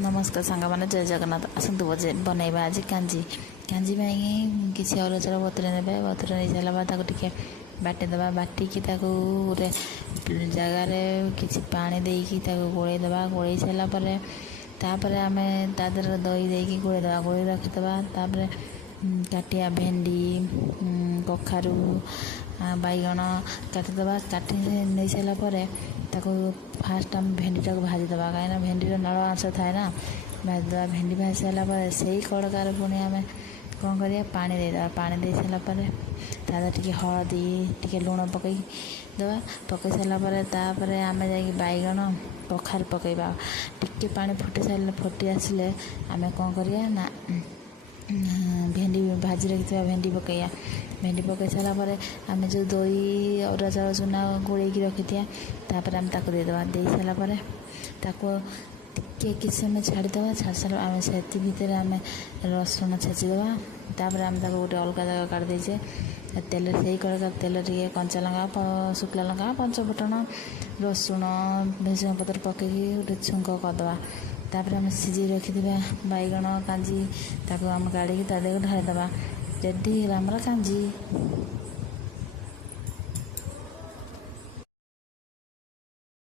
नमस्कार सांग मैंने जय जगन्नाथ आसतु बनैबा आज कांजी कांजी किसी अरुआ चाउल बतुरे ने बतुरे नहीं सारा बाद टे बाटिदेवा बाटिकी गोटे जगार किसी पानी देकी गोलैदेवा गोलै सारापर आम तादर दही देकी गोलैदेवा गोलै रखिदेवा तापर काटिया भेंडी कखारू बैगण काटिदेवा काटि नहीं सारापर फास्ट आम भेंडीटा को भाजीदेवा कहीं भेंडीर नल अंश थाए ना भाजीदेवा भेंडी भाजी सारापर से ही कड़कार पुणी आम कौन करिया पानी देदेवा पानी दे सारापर तादर टी हलदी टी लुण पकईदेवा पकई सारापर तापर आम जा बैगण कखार पकईबा टी पानी फुटी सारे फुटी आसिले आम कौन करिया ना भेंडी भाजी रखी भेंडी पकईया भेंडी पकई सारापर आम जो दही अरुआ चाउल चूना गोलैकी रखी तापर आम ताको देदेवा दे सारापर ताको टिके किसी समय छाड़ीदेवा छाड़ सारा आम से भितर आम रसुण छेचिदेवा तापर आम गोटे अलग जगह काटिदेचे तेल से कड़का तेल टे कंचा लंका शुक्ला लंका पंचफुटन रसुण भृषण पत्र पकईकी गोटे छुंक करदेवा तापर आम सीझे रखिदेवा बैगण कांजी ताको आम काढ़ी ढालीदेवा रेडी आमर कांजी।